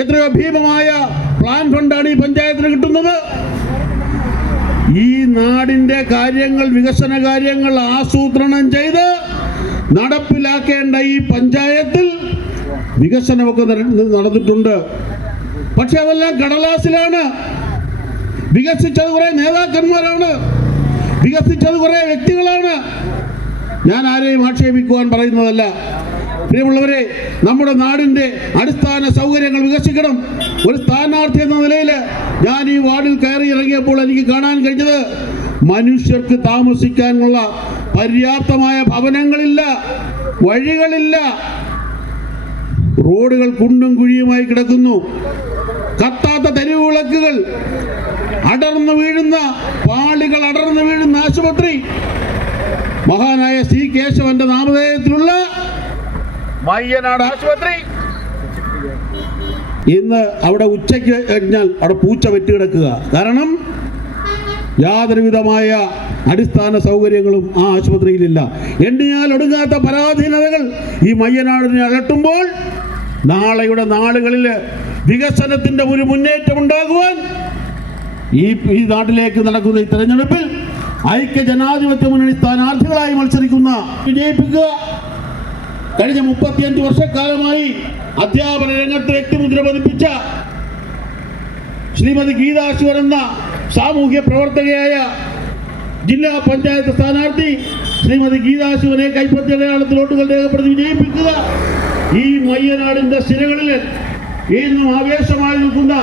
എത്രയോ ഭീമമായ പ്ലാൻ ഫണ്ടാണ് ഈ പഞ്ചായത്തിന് കിട്ടുന്നത്. ഈ നാടിന്റെ കാര്യങ്ങൾ, വികസന കാര്യങ്ങൾ ആസൂത്രണം ചെയ്ത് നടപ്പിലാക്കേണ്ട ഈ പഞ്ചായത്തിൽ വികസനമൊക്കെ നടന്നിട്ടുണ്ട്. പക്ഷെ അതെല്ലാം കടലാസിലാണ്. വികസിച്ചത് കുറെ നേതാക്കന്മാരാണ്, വികസിച്ചത് കുറെ വ്യക്തികളാണ്. ഞാൻ ആരെയും ആക്ഷേപിക്കുവാൻ പറയുന്നതല്ല. പ്രിയമുള്ളവരെ, നമ്മുടെ നാടിന്റെ അടിസ്ഥാന സൗകര്യങ്ങൾ വികസിക്കണം. ഒരു സ്ഥാനാർത്ഥി എന്ന നിലയിൽ ഞാൻ ഈ വാർഡിൽ കയറി ഇറങ്ങിയപ്പോൾ എനിക്ക് കാണാൻ കഴിഞ്ഞത് മനുഷ്യർക്ക് താമസിക്കാനുള്ള പര്യാപ്തമായ ഭവനങ്ങളില്ല, വഴികളില്ല, റോഡുകൾ കുണ്ടും കുഴിയുമായി കിടക്കുന്നു, കത്താത്ത തെരുവ് വിളക്കുകൾ, അടർന്നു വീഴുന്ന പാളികൾ, അടർന്നു വീഴുന്ന ആശുപത്രി. മഹാനായ സി കേശവന്റെ നാമധേയത്തിലുള്ള മയ്യനാട് ആശുപത്രി ഇന്ന് അവിടെ ഉച്ചയ്ക്ക് കഴിഞ്ഞാൽ അവിടെ പൂച്ച വെട്ടിക്കിടക്കുക. കാരണം യാതൊരുവിധമായ അടിസ്ഥാന സൗകര്യങ്ങളും ആ ആശുപത്രിയിലില്ല. എണ്ണിയാൽ ഒടുങ്ങാത്ത പരാധീനതകൾ ഈ മയ്യനാടിനെ അലട്ടുമ്പോൾ നാളെയുടെ നാളുകളിൽ വികസനത്തിന്റെ ഒരു മുന്നേറ്റം ഉണ്ടാകുവാൻ ഈ നാട്ടിലേക്ക് നടക്കുന്ന ഈ തെരഞ്ഞെടുപ്പിൽ ഐക്യ ജനാധിപത്യ മുന്നണി സ്ഥാനാർത്ഥികളായി മത്സരിക്കുന്ന വിജയിപ്പിക്കുക. കഴിഞ്ഞ 35 വർഷക്കാലമായി അധ്യാപന രംഗത്ത് വ്യക്തിമുദ്ര പതിപ്പിച്ച ശ്രീമതി ഗീതാ ശിവൻ എന്ന സാമൂഹ്യ പ്രവർത്തകയായ ജില്ലാ പഞ്ചായത്ത് സ്ഥാനാർത്ഥി ശ്രീമതി ഗീതാ ശിവനെ കൈപ്പത്തി അടയാളത്തിൽ വോട്ടുകൾ രേഖപ്പെടുത്തി വിജയിപ്പിക്കുക. ഈ മയ്യനാടിന്റെ സിരകളിൽ ഇന്നും ആവേശമായി നിൽക്കുന്ന